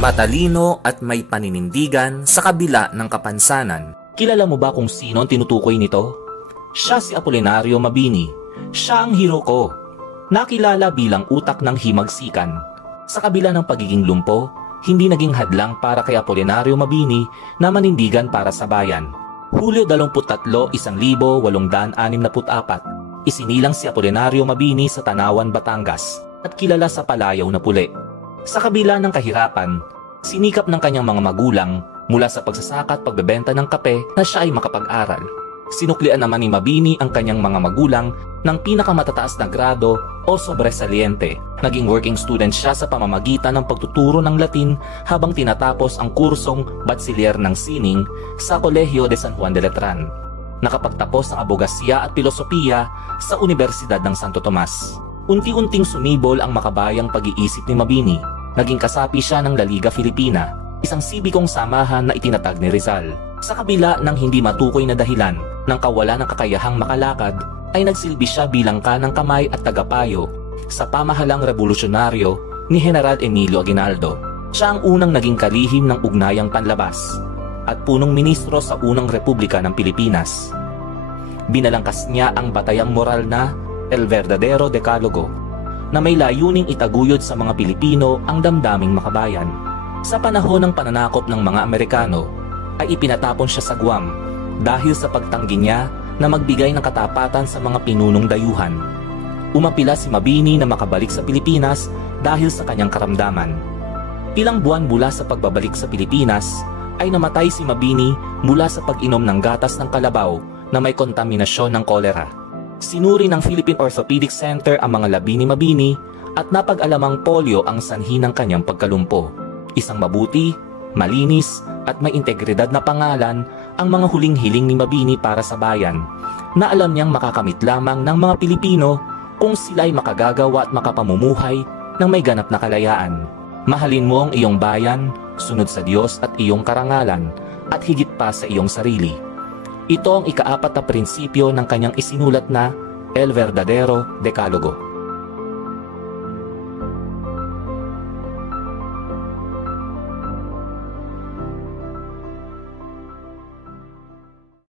Matalino at may paninindigan sa kabila ng kapansanan. Kilala mo ba kung sino ang tinutukoy nito? Siya si Apolinario Mabini. Siya ang hero ko. Nakilala bilang utak ng himagsikan. Sa kabila ng pagiging lumpo, hindi naging hadlang para kay Apolinario Mabini na manindigan para sa bayan. Hulyo 23, 1864, isinilang si Apolinario Mabini sa Tanawan, Batangas at kilala sa Palayaw na Puli. Sa kabila ng kahirapan, sinikap ng kanyang mga magulang mula sa pagsasaka at pagbebenta ng kape na siya ay makapag-aral. Sinuklian naman ni Mabini ang kanyang mga magulang ng pinakamatataas na grado o sobresaliente. Naging working student siya sa pamamagitan ng pagtuturo ng Latin habang tinatapos ang kursong Bachiller ng Sining sa Colegio de San Juan de Letran. Nakapagtapos ng abogasya at pilosopiya sa Universidad ng Santo Tomas. Unti-unting sumibol ang makabayang pag-iisip ni Mabini. Naging kasapi siya ng La Liga Filipina, isang sibikong samahan na itinatag ni Rizal. Sa kabila ng hindi matukoy na dahilan ng kawalan ng kakayahang makalakad, ay nagsilbi siya bilang kanang kamay at tagapayo sa pamahalang revolusyonaryo ni General Emilio Aguinaldo. Siya ang unang naging kalihim ng ugnayang panlabas at punong ministro sa unang Republika ng Pilipinas. Binalangkas niya ang batayang moral na El Verdadero Decalogo na may layuning itaguyod sa mga Pilipino ang damdaming makabayan. Sa panahon ng pananakop ng mga Amerikano ay ipinatapon siya sa Guam dahil sa pagtanggi niya na magbigay ng katapatan sa mga pinunong dayuhan. Umapila si Mabini na makabalik sa Pilipinas dahil sa kanyang karamdaman. Ilang buwan mula sa pagbabalik sa Pilipinas ay namatay si Mabini mula sa pag-inom ng gatas ng kalabaw na may kontaminasyon ng kolera. Sinuri ng Philippine Orthopedic Center ang mga labi ni Mabini at napag-alamang polio ang sanhi ng kanyang pagkalumpo. Isang mabuti, malinis at may integridad na pangalan ang mga huling hiling ni Mabini para sa bayan na alam niyang makakamit lamang ng mga Pilipino kung sila'y makagagawa at makapamumuhay ng may ganap na kalayaan. Mahalin mo ang iyong bayan, sunod sa Diyos at iyong karangalan at higit pa sa iyong sarili. Ito ang ika-4 na prinsipyo ng kanyang isinulat na El Verdadero Decalogo.